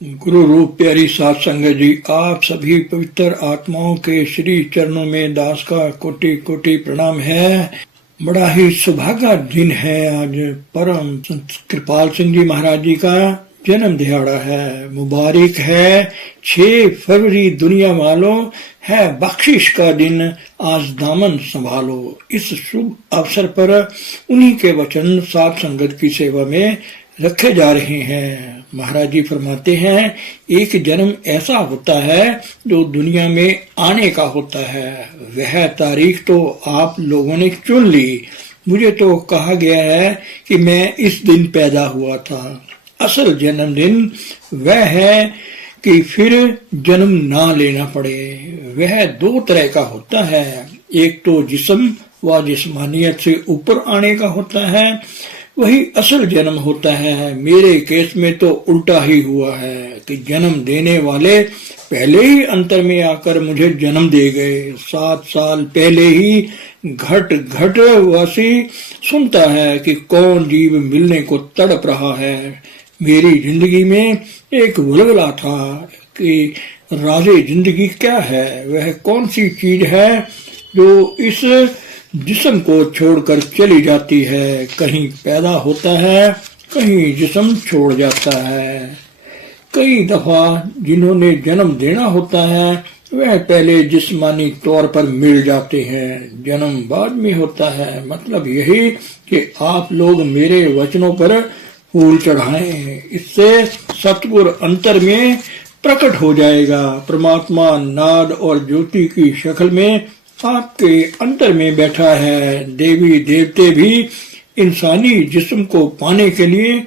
गुरु रूप प्यारी साध संगत जी, आप सभी पवित्र आत्माओं के श्री चरणों में दास का कोटि कोटि प्रणाम है। बड़ा ही सुभागा दिन है। आज परम संत कृपाल सिंह जी महाराज जी का जन्म दिहाड़ा है। मुबारक है 6 फरवरी दुनिया वालों, है बख्शिश का दिन, आज दामन संभालो। इस शुभ अवसर पर उन्हीं के वचन साध संगत की सेवा में रखे जा रहे हैं। महाराज जी फरमाते हैं, एक जन्म ऐसा होता है जो दुनिया में आने का होता है। वह तारीख तो आप लोगों ने चुन ली। मुझे तो कहा गया है कि मैं इस दिन पैदा हुआ था। असल जन्मदिन वह है कि फिर जन्म ना लेना पड़े। वह 2 तरह का होता है। एक तो जिस्म व जिस्मानियत से ऊपर आने का होता है, वही असल जन्म होता है। मेरे केस में तो उल्टा ही हुआ है कि जन्म देने वाले पहले ही अंतर में आकर मुझे जन्म दे गए। 7 साल पहले ही घट घट वासी सुनता है कि कौन जीव मिलने को तड़प रहा है। मेरी जिंदगी में एक बुलबुला था कि राज़े जिंदगी क्या है, वह कौन सी चीज है जो इस जिस्म को छोड़कर चली जाती है। कहीं पैदा होता है, कहीं जिस्म छोड़ जाता है। कई दफा जिन्होंने जन्म देना होता है वह पहले जिस्मानी तौर पर मिल जाते हैं, जन्म बाद में होता है। मतलब यही कि आप लोग मेरे वचनों पर फूल चढ़ाएं, इससे सतगुर अंतर में प्रकट हो जाएगा। परमात्मा नाद और ज्योति की शक्ल में आपके अंतर में बैठा है। देवी देवते भी इंसानी जिस्म को पाने के लिए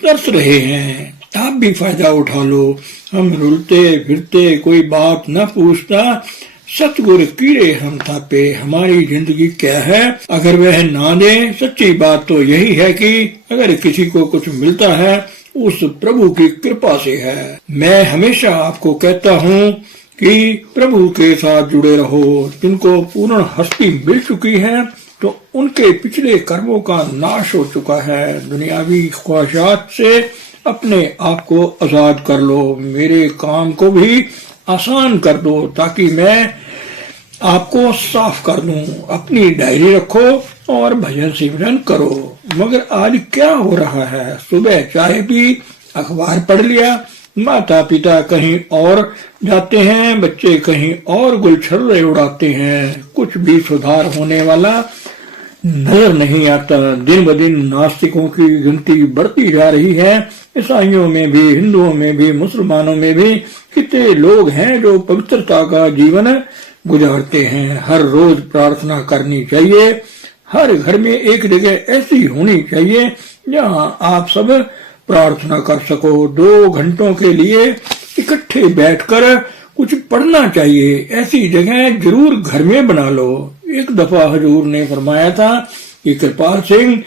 तरस रहे हैं। आप भी फायदा उठा लो। हम रुलते फिरते कोई बात न पूछता, सतगुर कीड़े हम थापे। हमारी जिंदगी क्या है अगर वह ना दे। सच्ची बात तो यही है कि अगर किसी को कुछ मिलता है उस प्रभु की कृपा से है। मैं हमेशा आपको कहता हूँ कि प्रभु के साथ जुड़े रहो। जिनको पूर्ण हस्ती मिल चुकी है तो उनके पिछले कर्मों का नाश हो चुका है। दुनियावी ख्वाहिशात से अपने आप को आजाद कर लो। मेरे काम को भी आसान कर दो ताकि मैं आपको साफ कर दूं। अपनी डायरी रखो और भजन सिमरन करो। मगर आज क्या हो रहा है, सुबह चाय पी, अखबार पढ़ लिया, माता पिता कहीं और जाते हैं, बच्चे कहीं और गुलछर्रे उड़ाते हैं। कुछ भी सुधार होने वाला नजर नहीं आता। दिन ब दिन नास्तिकों की गिनती बढ़ती जा रही है। ईसाइयों में भी, हिंदुओं में भी, मुसलमानों में भी कितने लोग हैं जो पवित्रता का जीवन गुजारते हैं। हर रोज प्रार्थना करनी चाहिए। हर घर में एक जगह ऐसी होनी चाहिए जहाँ आप सब प्रार्थना कर सको। 2 घंटों के लिए इकट्ठे बैठकर कुछ पढ़ना चाहिए। ऐसी जगह जरूर घर में बना लो। एक दफा हजूर ने फरमाया था कि कृपाल सिंह,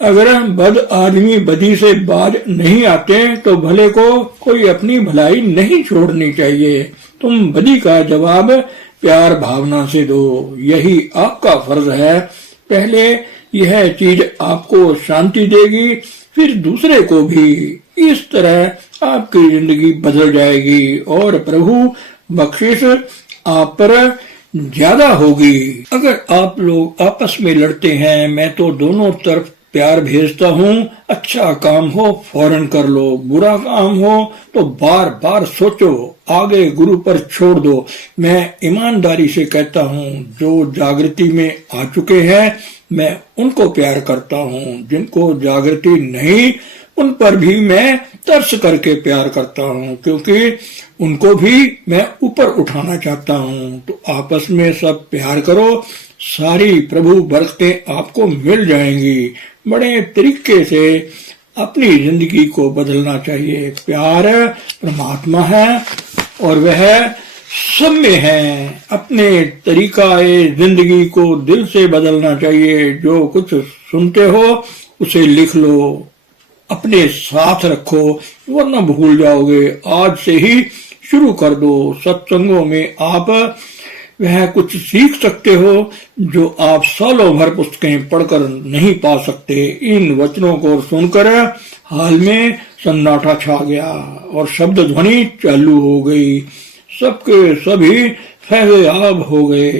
अगर बद आदमी बदी से बाज नहीं आते तो भले को कोई अपनी भलाई नहीं छोड़नी चाहिए। तुम बदी का जवाब प्यार भावना से दो, यही आपका फर्ज है। पहले यह चीज आपको शांति देगी, फिर दूसरे को भी। इस तरह आपकी जिंदगी बदल जाएगी और प्रभु बख्शिश आप पर ज्यादा होगी। अगर आप लोग आपस में लड़ते हैं, मैं तो दोनों तरफ प्यार भेजता हूँ। अच्छा काम हो फौरन कर लो, बुरा काम हो तो बार बार सोचो, आगे गुरु पर छोड़ दो। मैं ईमानदारी से कहता हूँ, जो जागृति में आ चुके हैं मैं उनको प्यार करता हूँ। जिनको जागृति नहीं उन पर भी मैं तरस करके प्यार करता हूँ, क्योंकि उनको भी मैं ऊपर उठाना चाहता हूँ। तो आपस में सब प्यार करो, सारी प्रभु बरकतें आपको मिल जाएंगी। बड़े तरीके से अपनी जिंदगी को बदलना चाहिए। प्यार परमात्मा है और वह सब में है। अपने तरीकाए जिंदगी को दिल से बदलना चाहिए। जो कुछ सुनते हो उसे लिख लो, अपने साथ रखो, वरना भूल जाओगे। आज से ही शुरू कर दो। सत्संगों में आप वह कुछ सीख सकते हो जो आप सालों भर पुस्तकें पढ़कर नहीं पा सकते। इन वचनों को सुनकर हाल में सन्नाटा छा गया और शब्द ध्वनि चालू हो गई। सबके सभी फैज़याब हो गए।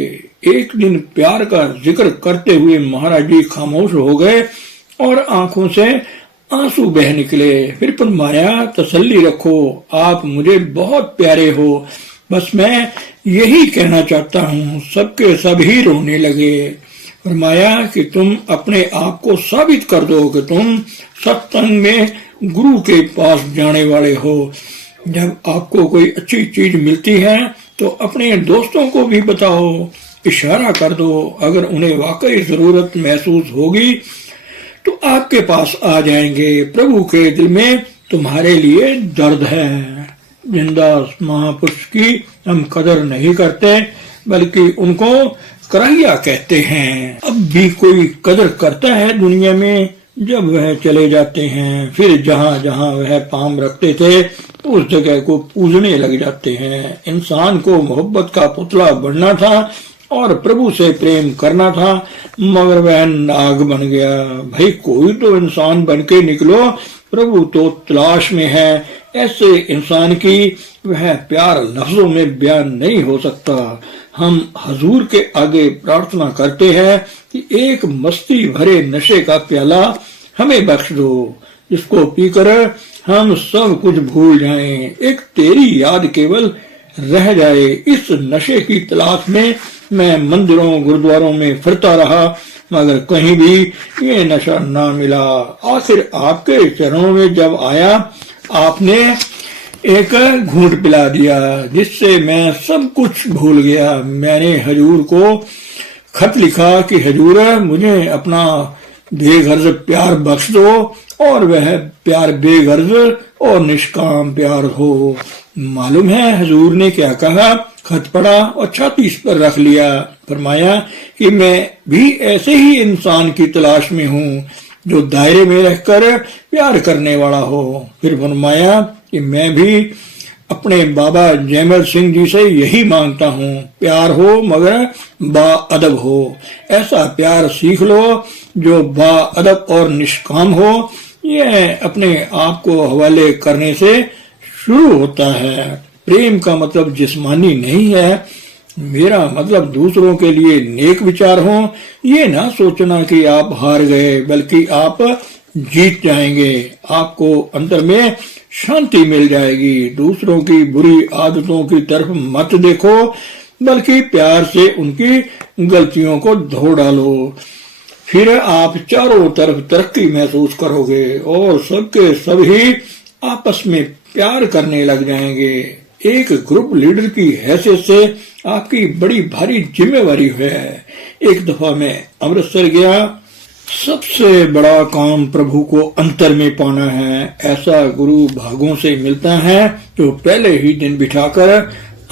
एक दिन प्यार का जिक्र करते हुए महाराज जी खामोश हो गए और आंखों से आंसू बह निकले। फिर फरमाया, तसल्ली रखो, आप मुझे बहुत प्यारे हो, बस मैं यही कहना चाहता हूँ। सबके सभी रोने लगे। फरमाया कि तुम अपने आप को साबित कर दो कि तुम सत्संग में गुरु के पास जाने वाले हो। जब आपको कोई अच्छी चीज मिलती है तो अपने दोस्तों को भी बताओ, इशारा कर दो। अगर उन्हें वाकई जरूरत महसूस होगी तो आपके पास आ जाएंगे। प्रभु के दिल में तुम्हारे लिए दर्द है। जिंदास महापुरुष की हम कदर नहीं करते, बल्कि उनको कराहिया कहते हैं। अब भी कोई कदर करता है दुनिया में जब वह चले जाते हैं। फिर जहाँ जहाँ वह पांव रखते थे उस जगह को पूजने लग जाते हैं। इंसान को मोहब्बत का पुतला बनना था और प्रभु से प्रेम करना था, मगर वह नाग बन गया। भाई कोई तो इंसान बन के निकलो, प्रभु तो तलाश में है। ऐसे इंसान की वह प्यार लफ्जों में बयान नहीं हो सकता। हम हजूर के आगे प्रार्थना करते हैं कि एक मस्ती भरे नशे का प्याला हमें बख्श दो, जिसको पीकर हम सब कुछ भूल जाएं। एक तेरी याद केवल रह जाए। इस नशे की तलाश में मैं मंदिरों गुरुद्वारों में फिरता रहा, मगर कहीं भी ये नशा ना मिला। आखिर आपके चरणों में जब आया, आपने एक घूंट पिला दिया, जिससे मैं सब कुछ भूल गया। मैंने हजूर को खत लिखा कि हजूर मुझे अपना बेगर्ज प्यार बख्श दो, और वह प्यार बेगर्ज और निष्काम प्यार हो। मालूम है हजूर ने क्या कहा? खत पढ़ा और छाती इस पर रख लिया। फरमाया कि मैं भी ऐसे ही इंसान की तलाश में हूँ जो दायरे में रहकर प्यार करने वाला हो। फिर फरमाया कि मैं भी अपने बाबा जयमल सिंह जी से यही मांगता हूँ, प्यार हो मगर बाअदब हो। ऐसा प्यार सीख लो जो बाअदब और निष्काम हो। यह अपने आप को हवाले करने से शुरू होता है। प्रेम का मतलब जिस्मानी नहीं है। मेरा मतलब दूसरों के लिए नेक विचार हो। ये ना सोचना कि आप हार गए, बल्कि आप जीत जाएंगे। आपको अंदर में शांति मिल जाएगी। दूसरों की बुरी आदतों की तरफ मत देखो, बल्कि प्यार से उनकी गलतियों को धो डालो। फिर आप चारों तरफ तरक्की महसूस करोगे और सबके सभी आपस में प्यार करने लग जाएंगे। एक ग्रुप लीडर की हैसियत से आपकी बड़ी भारी जिम्मेवारी है। एक दफा मैं अमृतसर गया। सबसे बड़ा काम प्रभु को अंतर में पाना है। ऐसा गुरु भागों से मिलता है जो पहले ही दिन बिठाकर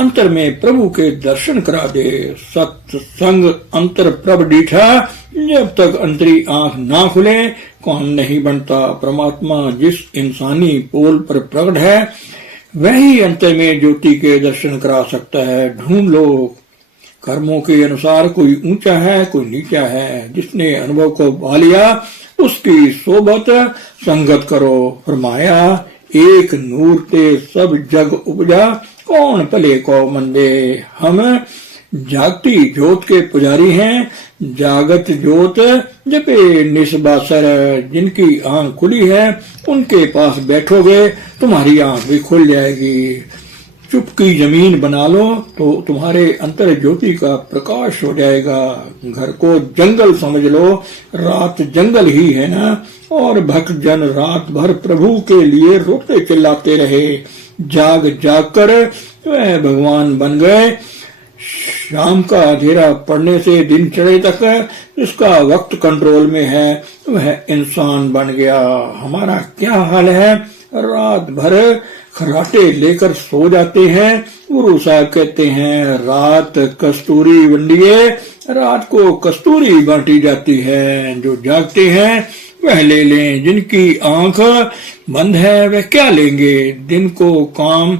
अंतर में प्रभु के दर्शन करा दे। सत्संग अंतर प्रभ डीठा, जब तक अंतरी आंख ना खुले कौन नहीं बनता। परमात्मा जिस इंसानी पोल पर प्रकट है वही अंतर में ज्योति के दर्शन करा सकता है। ढूंढ लो। कर्मों के अनुसार कोई ऊंचा है, कोई नीचा है। जिसने अनुभव को पा लिया उसकी सोबत संगत करो। फरमाया, एक नूर ते सब जग उपजा, कौन भले को मंदे। हम जागती ज्योत के पुजारी हैं। जागत ज्योत जपे निस्बासर। जिनकी आंख खुली है उनके पास बैठोगे तुम्हारी आंख भी खुल जाएगी। चुपकी जमीन बना लो तो तुम्हारे अंतर ज्योति का प्रकाश हो जाएगा। घर को जंगल समझ लो, रात जंगल ही है ना। और भक्त जन रात भर प्रभु के लिए रोते चिल्लाते रहे। जाग जाग कर वह भगवान बन गए। शाम का अंधेरा पड़ने से दिन चढ़े तक जिसका वक्त कंट्रोल में है वह इंसान बन गया। हमारा क्या हाल है? रात भर खराटे लेकर सो जाते हैं। गुरु साहब कहते हैं, रात कस्तूरी वंडिये, रात को कस्तूरी बांटी जाती है। जो जागते हैं वह ले लें। जिनकी आंख बंद है वह क्या लेंगे? दिन को काम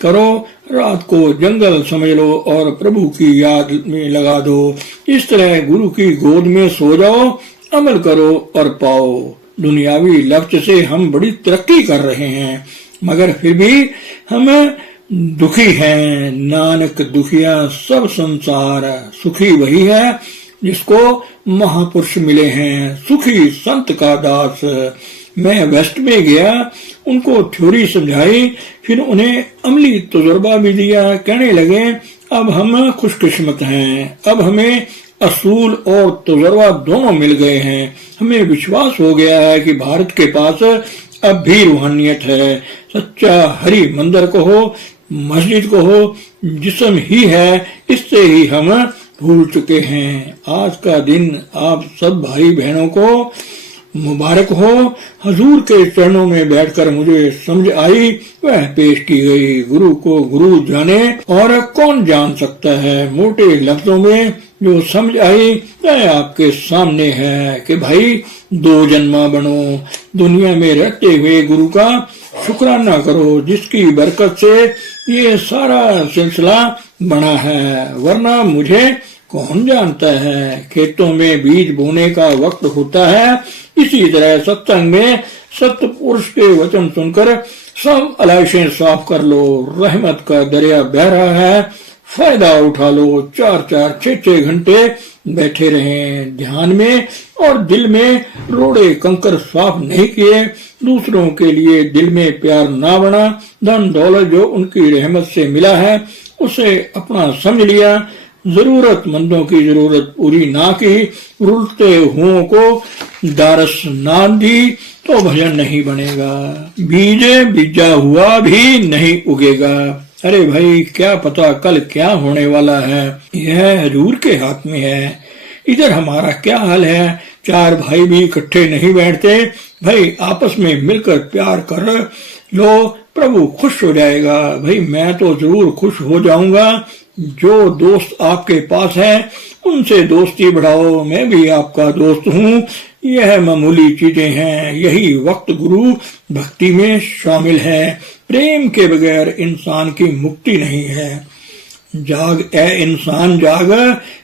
करो, रात को जंगल समझ लो और प्रभु की याद में लगा दो। इस तरह गुरु की गोद में सो जाओ, अमल करो और पाओ। दुनियावी लक्ष्य से हम बड़ी तरक्की कर रहे हैं, मगर फिर भी हम दुखी हैं। नानक दुखिया सब संसार, सुखी वही है जिसको महापुरुष मिले हैं, सुखी संत का दास। मैं वेस्ट में गया, उनको थ्योरी समझाई, फिर उन्हें अमली तजुर्बा भी दिया। कहने लगे अब हम खुशकिस्मत हैं, अब हमें असूल और तजुर्बा दोनों मिल गए हैं। हमें विश्वास हो गया है कि भारत के पास अब भी रूहानियत है। सच्चा हरि मंदिर को हो, मस्जिद को हो, जिस्म ही है, इससे ही हम भूल चुके हैं। आज का दिन आप सब भाई बहनों को मुबारक हो। हजूर के चरणों में बैठकर मुझे समझ आई, वह पेश की गई। गुरु को गुरु जाने और कौन जान सकता है। मोटे लफ्जों में जो समझ आई वह आपके सामने है कि भाई दो जन्मा बनो, दुनिया में रहते हुए गुरु का शुक्राना करो, जिसकी बरकत से ये सारा सिलसिला बना है। वरना मुझे कौन जानता है। खेतों में बीज बोने का वक्त होता है, इसी तरह सत्संग में सत्य पुरुष के वचन सुनकर सब अलाइशें साफ कर लो। रहमत का दरिया बह रहा है, फायदा उठा लो। 4-4, 6-6 घंटे बैठे रहें ध्यान में और दिल में रोड़े कंकर साफ नहीं किए, दूसरों के लिए दिल में प्यार ना बना, धन दौलत जो उनकी रहमत से मिला है उसे अपना समझ लिया, जरूरतमंदों की जरूरत पूरी ना की, रुलते हुओं को दारस ना दी, तो भजन नहीं बनेगा। बीज बीजा हुआ भी नहीं उगेगा। अरे भाई क्या पता कल क्या होने वाला है, यह हजूर के हाथ में है। इधर हमारा क्या हाल है, 4 भाई भी इकट्ठे नहीं बैठते। भाई आपस में मिलकर प्यार कर लो, प्रभु खुश हो जाएगा। भाई मैं तो जरूर खुश हो जाऊंगा। जो दोस्त आपके पास है उनसे दोस्ती बढ़ाओ, मैं भी आपका दोस्त हूँ। यह मामूली चीजें हैं, यही वक्त गुरु भक्ति में शामिल है। प्रेम के बगैर इंसान की मुक्ति नहीं है। जाग ए इंसान जाग,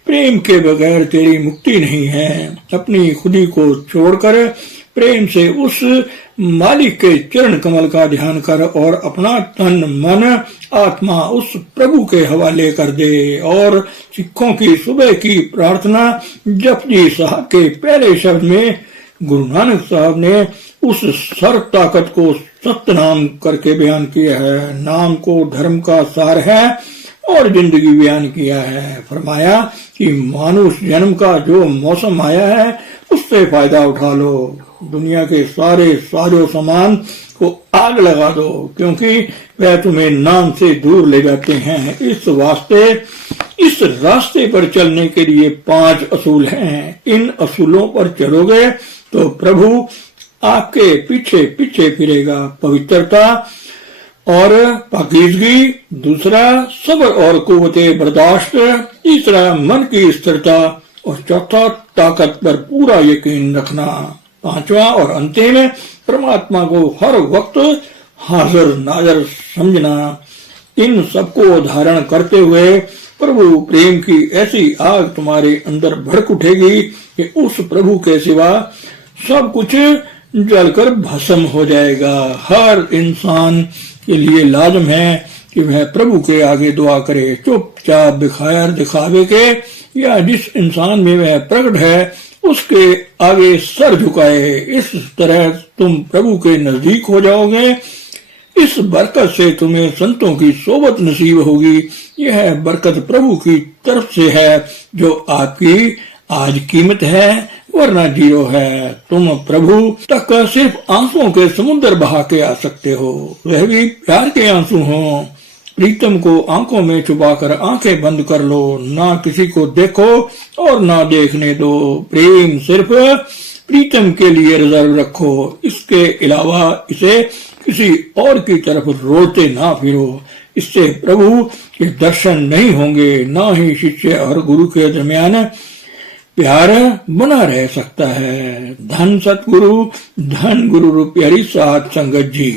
प्रेम के बगैर तेरी मुक्ति नहीं है। अपनी खुदी को छोड़कर प्रेम से उस मालिक के चरण कमल का ध्यान कर और अपना तन मन आत्मा उस प्रभु के हवाले कर दे। और सिखों की सुबह की प्रार्थना जपजी साहब के पहले शब्द में गुरु नानक साहब ने उस सर्व ताकत को सतनाम करके बयान किया है। नाम को धर्म का सार है और जिंदगी बयान किया है। फरमाया कि मानुष जन्म का जो मौसम आया है उससे फायदा उठा लो। दुनिया के सारे साजो सामान को आग लगा दो, क्योंकि वह तुम्हें नाम से दूर ले जाते हैं। इस वास्ते इस रास्ते पर चलने के लिए 5 असूल हैं। इन असूलों पर चलोगे तो प्रभु आपके पीछे पीछे फिरेगा। पवित्रता और पाकीज़गी, दूसरा सब्र और कुव्वते बर्दाश्त, तीसरा मन की स्थिरता और चौथा ताकत पर पूरा यकीन रखना। 5वां और अंतिम परमात्मा को हर वक्त हाजिर नाजर समझना। इन सबको धारण करते हुए प्रभु प्रेम की ऐसी आग तुम्हारे अंदर भड़क उठेगी कि उस प्रभु के सिवा सब कुछ जलकर भस्म हो जाएगा। हर इंसान के लिए लाजम है कि वह प्रभु के आगे दुआ करे, चुपचाप बगैर दिखावे के, या जिस इंसान में वह प्रकट है उसके आगे सर झुकाए। इस तरह तुम प्रभु के नजदीक हो जाओगे। इस बरकत से तुम्हें संतों की सोबत नसीब होगी। यह बरकत प्रभु की तरफ से है जो आपकी आज कीमत है वरना जीरो है। तुम प्रभु तक सिर्फ आंसुओं के समुद्र बहा के आ सकते हो, वह भी प्यार के आंसू हों। प्रीतम को आंखों में छुपाकर आंखें बंद कर लो, ना किसी को देखो और ना देखने दो। प्रेम सिर्फ प्रीतम के लिए रिजर्व रखो, इसके अलावा इसे किसी और की तरफ रोते ना फिरो। इससे प्रभु के दर्शन नहीं होंगे, ना ही शिष्य और गुरु के दरमियान प्यार बना रह सकता है। धन सतगुरु, धन गुरु रूप प्यारी साध संगत जी।